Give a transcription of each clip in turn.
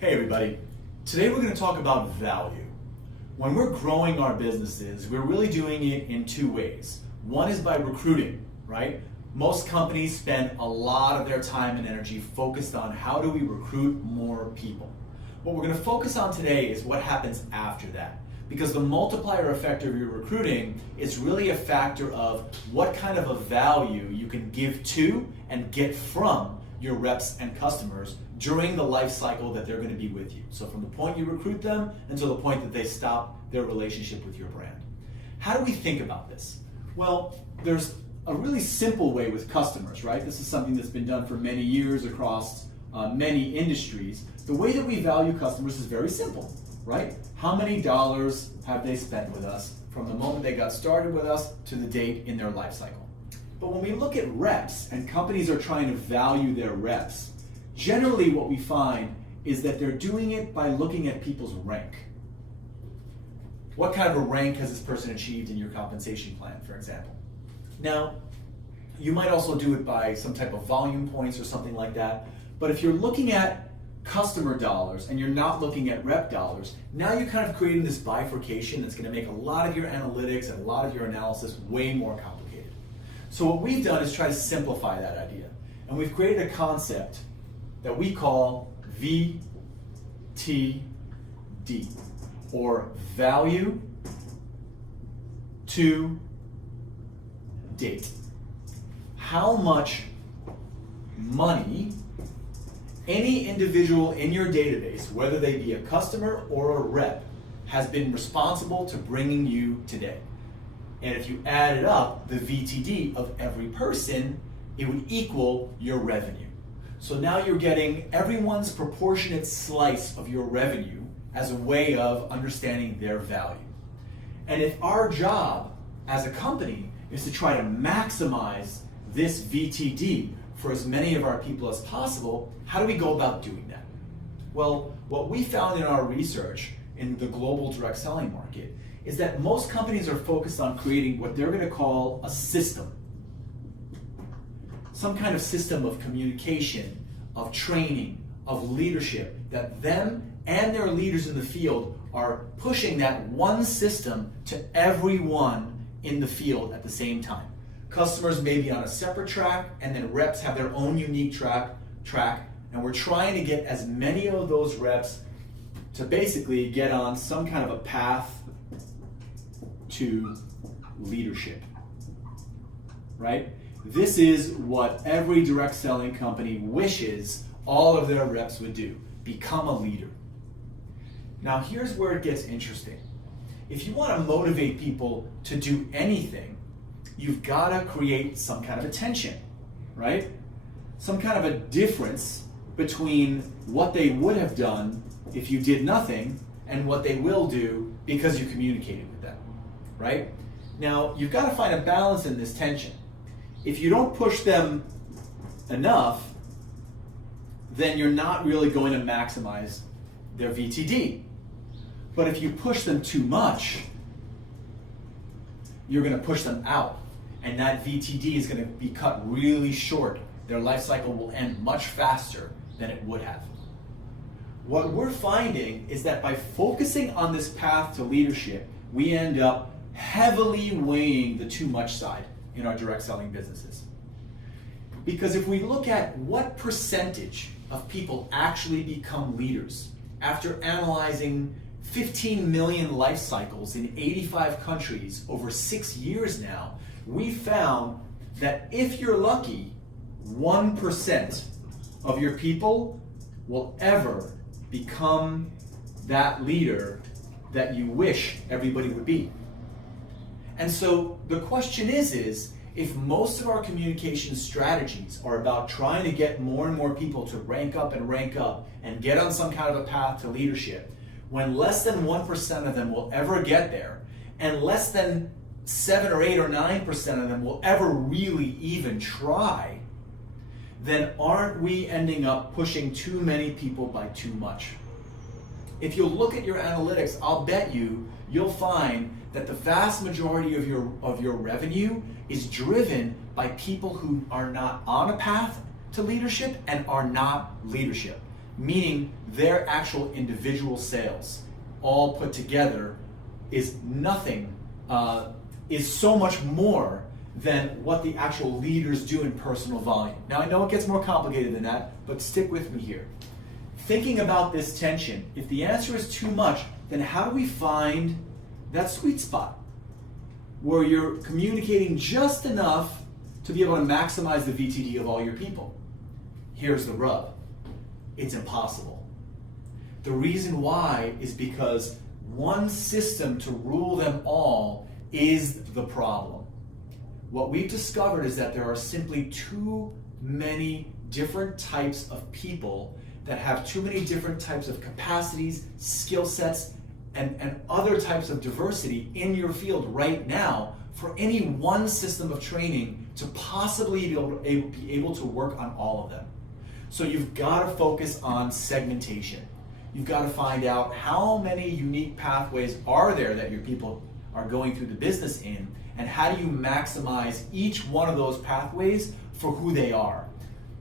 Hey everybody, today we're going to talk about value. When we're growing our businesses, we're really doing it in two ways. One is by recruiting, right? Most companies spend a lot of their time and energy focused on how do we recruit more people. What we're going to focus on today is what happens after that. Because the multiplier effect of your recruiting is really a factor of what kind of a value you can give to and get from your reps and customers during the life cycle that they're going to be with you. So from the point you recruit them until the point that they stop their relationship with your brand. How do we think about this? Well, there's a really simple way with customers, right? This is something that's been done for many years across many industries. The way that we value customers is very simple, right? How many dollars have they spent with us from the moment they got started with us to the date in their life cycle? But when we look at reps and companies are trying to value their reps, generally what we find is that they're doing it by looking at people's rank. What kind of a rank has this person achieved in your compensation plan, for example? Now, you might also do it by some type of volume points or something like that, but if you're looking at customer dollars and you're not looking at rep dollars, now you're kind of creating this bifurcation that's going to make a lot of your analytics and a lot of your analysis way more complicated. So what we've done is try to simplify that idea. And we've created a concept that we call VTD, or value to date. How much money any individual in your database, whether they be a customer or a rep, has been responsible to bringing you today. And if you added up the VTD of every person, it would equal your revenue. So now you're getting everyone's proportionate slice of your revenue as a way of understanding their value. And if our job as a company is to try to maximize this VTD for as many of our people as possible, how do we go about doing that? Well, what we found in our research in the global direct selling market is that most companies are focused on creating what they're going to call a system. Some kind of system of communication, of training, of leadership, that them and their leaders in the field are pushing that one system to everyone in the field at the same time. Customers may be on a separate track, and then reps have their own unique track, and we're trying to get as many of those reps to basically get on some kind of a path to leadership, right? This is what every direct selling company wishes all of their reps would do: become a leader. Now here's where it gets interesting. If you want to motivate people to do anything, you've got to create some kind of a tension, right? Some kind of a difference between what they would have done if you did nothing and what they will do because you communicated with them, right? Now, you've got to find a balance in this tension. If you don't push them enough, then you're not really going to maximize their VTD. But if you push them too much, you're going to push them out, and that VTD is going to be cut really short. Their life cycle will end much faster than it would have. What we're finding is that by focusing on this path to leadership, we end up heavily weighing the too much side in our direct selling businesses. Because if we look at what percentage of people actually become leaders after analyzing 15 million life cycles in 85 countries over 6 years now, we found that if you're lucky, 1% of your people will ever become that leader that you wish everybody would be. And so the question is if most of our communication strategies are about trying to get more and more people to rank up and get on some kind of a path to leadership, when less than 1% of them will ever get there, and less than 7 or 8 or 9% of them will ever really even try, then aren't we ending up pushing too many people by too much? If you'll look at your analytics, I'll bet you'll find that the vast majority of your revenue is driven by people who are not on a path to leadership and are not leadership. meaning their actual individual sales, all put together, is nothing, is so much more than what the actual leaders do in personal volume. Now I know it gets more complicated than that, but stick with me here. Thinking about this tension, if the answer is too much, then how do we find that sweet spot where you're communicating just enough to be able to maximize the VTD of all your people? Here's the rub. It's impossible. The reason why is because one system to rule them all is the problem. What we've discovered is that there are simply too many different types of people that have too many different types of capacities, skill sets, and other types of diversity in your field right now for any one system of training to possibly be able to work on all of them. So you've got to focus on segmentation. You've got to find out how many unique pathways are there that your people are going through the business in, and how do you maximize each one of those pathways for who they are.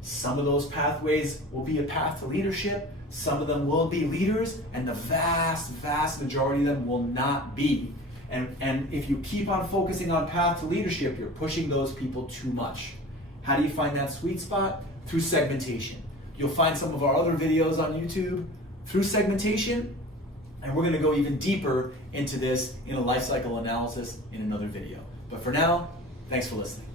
Some of those pathways will be a path to leadership, some of them will be leaders, and the vast, vast majority of them will not be. And if you keep on focusing on path to leadership, you're pushing those people too much. How do you find that sweet spot? Through segmentation. You'll find some of our other videos on YouTube through segmentation, and we're going to go even deeper into this in a life cycle analysis in another video. But for now, thanks for listening.